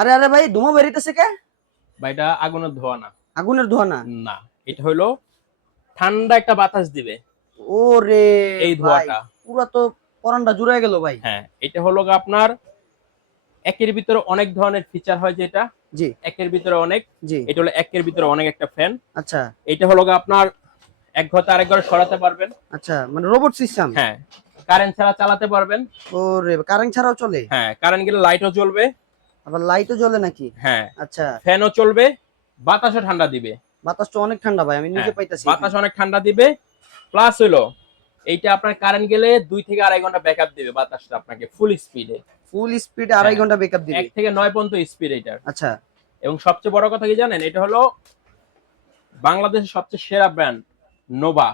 আরে আরে ভাই, ধোঁয়া বেরিতেছে কে? ভাই এটা আগুনের ধোঁয়া না। আগুনের ধোঁয়া না? না, এটা হলো ঠান্ডা একটা বাতাস দিবে ওরে এই ভাই, ধোঁয়াটা। পুরা তো পরানটা জুড়াই গেল ভাই। হ্যাঁ, এটা হলো গা আপনার একের ভিতরে অনেক ধরনের ফিচার হয়, যেটা জি একের ভিতরে অনেক। জি। এটা হলো একের ভিতরে অনেক একটা ফ্যান। আচ্ছা এটা হলো গা আপনার এক ঘর থেকে আরেক ঘরে সরাতে পারবেন। আচ্ছা, মানে রোবট সিস্টেম। হ্যাঁ, কারেন্ট ছাড়া চালাতে পারবেন। ওরে, কারেন্ট ছাড়াও চলে? হ্যাঁ, কারেন্ট গেলে লাইটও জ্বলবে। আবার লাইটও জ্বলে নাকি? হ্যাঁ, আচ্ছা। ফ্যানও চলবে, বাতাসও ঠান্ডা দিবে। বাতাসটা অনেক ঠান্ডা ভাই, আমি নিজে হ্যাঁ, পাইতাছি বাতাস এখানে। অনেক ঠান্ডা দিবে। প্লাস হলো এইটা আপনার কারেন্ট গেলে 2 থেকে আড়াই ঘন্টা ব্যাকআপ দিবে বাতাসটা আপনাকে ফুল স্পিডে। ফুল স্পিডে আড়াই হ্যাঁ, ঘন্টা ব্যাকআপ দিবে? 1 থেকে 9 পর্যন্ত স্পিড এটার। আচ্ছা। এবং সবচেয়ে বড় কথা কি জানেন, এটা হলো বাংলাদেশের সবচেয়ে সেরা ব্র্যান্ড নোভা।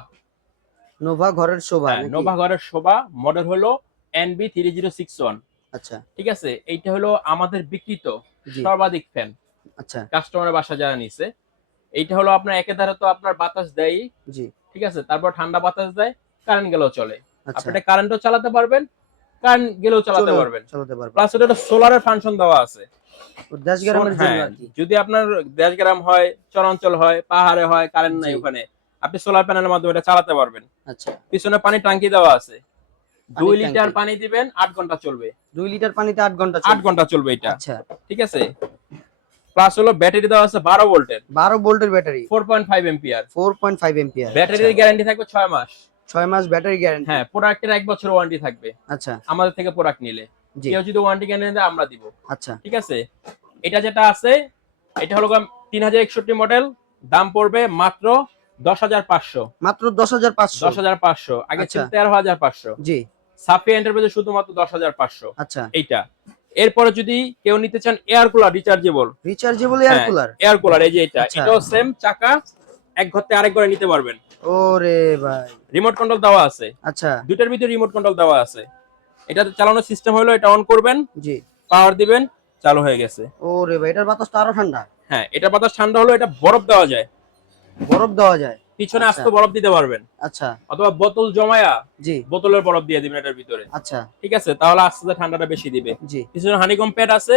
নোভা ঘরের শোভা হ্যাঁ, নাকি? নোভা ঘরের শোভা। মডেল হলো NB3061। আচ্ছা। ঠিক আছে, এইটা হলো আমাদের বিক্রিত জি। সর্বাধিক ফ্যান আচ্ছা। কাস্টমারের বাসা যারা নিছে। এইটা হলো আপনার একেধারে তো আপনার বাতাস দেয়, জি। ঠিক আছে, তারপর ঠান্ডা বাতাস দেয়, কারেন্ট গেলেও চলে। আচ্ছা। আপনি এটা কারেন্টও চালাতে পারবেন, কারেন্ট গেলেও চালাতে চলেও পারবেন। চালাতে পারবে। প্লাস এটা সোলারের ফাংশন দেওয়া আছে। ও, দেশ গ্রামের জন্য হ্যাঁ, আর কি। যদি আপনার দেশগ্রাম হয়, চরাঞ্চল হয়, পাহাড়ে হয়, কারেন্ট নাই জি। ওখানে, আপনি সোলার প্যানেলের মাধ্যমে এটা চালাতে পারবেন। আচ্ছা। পিছনে পানি টাঙ্কি দেওয়া আছে, দুই পানির লিটার ট্যাঙ্কি? পানি দিবেন, 8 ঘন্টা চলবে। 2 লিটার পানিতে 8 ঘন্টা 8 চলবে? ঘন্টা চলবে এটা। আচ্ছা। ঠিক আছে, প্লাস হলো ব্যাটারি দেওয়া আছে 12 ভোল্টের, 12 ভোল্টের ব্যাটারি? 4.5 এম্পিয়ার। 4.5 এম্পিয়ার? আচ্ছা। ব্যাটারির গ্যারান্টি থাকবে 6 মাস। 6 মাস ব্যাটারি গ্যারান্টি? হ্যাঁ, প্রোডাক্টের 1 বছর ওয়ারেন্টি থাকবে আচ্ছা। আমাদের থেকে প্রোডাক্ট নিলে। জি। কেউ যদি ওয়ারেন্টি কেনে দেয় আমরা দিব। আচ্ছা। ঠিক আছে, এটা যেটা আছে এটা হলো 3061 মডেল, দাম পড়বে মাত্র 10,500। মাত্র 10,500? 10,500, আগে ছিল আচ্ছা। 13,500। জি। সাফিয়া এন্টারপ্রাইজে শুধুমাত্র 10,500 আচ্ছা। এইটা। এরপরে যদি কেউ নিতে চান air cooler rechargeable, rechargeable air হ্যাঁ কুলার? এয়ার কুলার, এই যে এটা, আচ্ছা। এটাও সেম চাকা, এক ঘর থেকে আরেক ঘরে নিতে পারবেন। ওরে ভাই। রিমোট কন্ট্রোল দেওয়া আছে, আচ্ছা। দুইটার ভিতরে রিমোট কন্ট্রোল দেওয়া আছে। এটাতে চালানোর সিস্টেম হলো এটা অন করবেন, জি। পাওয়ার দিবেন, চালু হয়ে গেছে। ওরে ভাই, এটার বাতাস তো আরো ঠান্ডা। হ্যাঁ, এটা বাতাস ঠান্ডা হলো, এটা বরফ দেওয়া যায়, বরফ দেওয়া যায়? পিছনে আচ্ছা। আস্ত বরফ দিতে পারবেন, আচ্ছা। অথবা বোতল জমায়া জি। বোতলের বরফ দিয়ে দিবেন এটার ভিতরে। আচ্ছা। ঠিক আছে, তাহলে আস্তে আস্তে ঠান্ডাটা বেশি দিবে। জি। পিছনে হানিকম প্যাড আছে,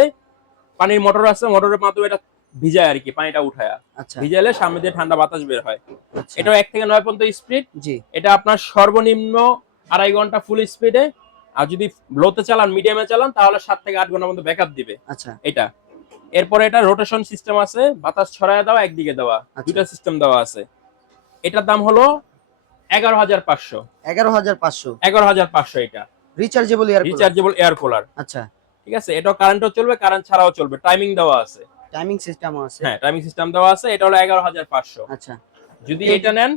পানির মোটর আছে, মোটরের মাধ্যমে এটা ভিজায় আর কি, পানিটা উঠায়া আচ্ছা। ভিজালে সামনে দিয়ে ঠান্ডা বাতাস বের হয়। আচ্ছা। এটাও 1 থেকে 9 পর্যন্ত স্পিড। জি। এটা আপনার সর্বনিম্ন 2.5 ঘন্টা ফুল স্পিডে, আর যদি লোতে চালান, মিডিয়ামে চালান, তাহলে 7 থেকে 8 ঘন্টার মধ্যে ব্যাকআপ দিবে আচ্ছা। এটা। এরপরে এটা রোটেশন সিস্টেম আছে, বাতাস ছড়ায় দেওয়া, একদিকে দেওয়া, আচ্ছা। দুইটা সিস্টেম দেওয়া আছে। এটার দাম হলো 11,500। 11,500? 11,500 এটা rechargeable air cooler? Rechargeable air cooler. আচ্ছা। ঠিক আছে, এটা কারেন্টও চলবে, কারেন্ট ছাড়াও চলবে, টাইমিং দেওয়া আছে। টাইমিং সিস্টেমও আছে? হ্যাঁ, টাইমিং সিস্টেম দেওয়া আছে। এটা হলো 11,500। আচ্ছা। যদি কেউ এটা নেন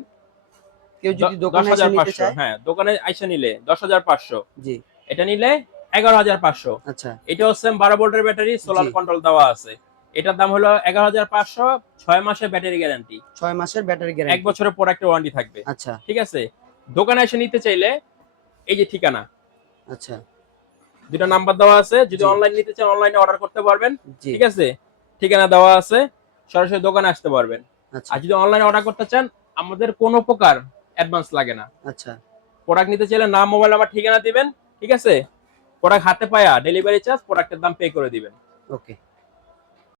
কেউ যদি দোকানে এসে নিতে 10,500। চায়? হ্যাঁ, দোকানে আইসা নিলে 10,500। জি। এটা নিলে 11,500। আচ্ছা। এটাও সেম 12 ভোল্টের ব্যাটারি, সোলার জি। কন্ট্রোল দেওয়া আছে। এটার দাম হলো 11,500, 6 মাসের ব্যাটারি গ্যারান্টি, 6 মাসের ব্যাটারি 1 গ্যারান্টি? বছরের প্রোডাক্টের ওয়ারেন্টি থাকবে। আচ্ছা। ঠিক আছে, দোকানে এসে নিতে চাইলে এই যে ঠিকানা, আচ্ছা। দুটো নাম্বার দেওয়া আছে, যদি জি। অনলাইন নিতে চান অনলাইনে অর্ডার করতে পারবেন। জি। ঠিক আছে, ঠিকানা দেওয়া আছে, সরাসরি দোকানে আসতে পারবেন। আচ্ছা। আর যদি অনলাইনে অর্ডার করতে চান, আমাদের কোনো প্রকার অ্যাডভান্স লাগে না। আচ্ছা। প্রোডাক্ট নিতে চাইলে নাম, মোবাইল নাম্বার, ঠিকানা দিবেন। ঠিক আছে, প্রোডাক্ট হাতে পায়া ডেলিভারি চার্জ, প্রোডাক্টের দাম পে করে দিবেন। ওকে।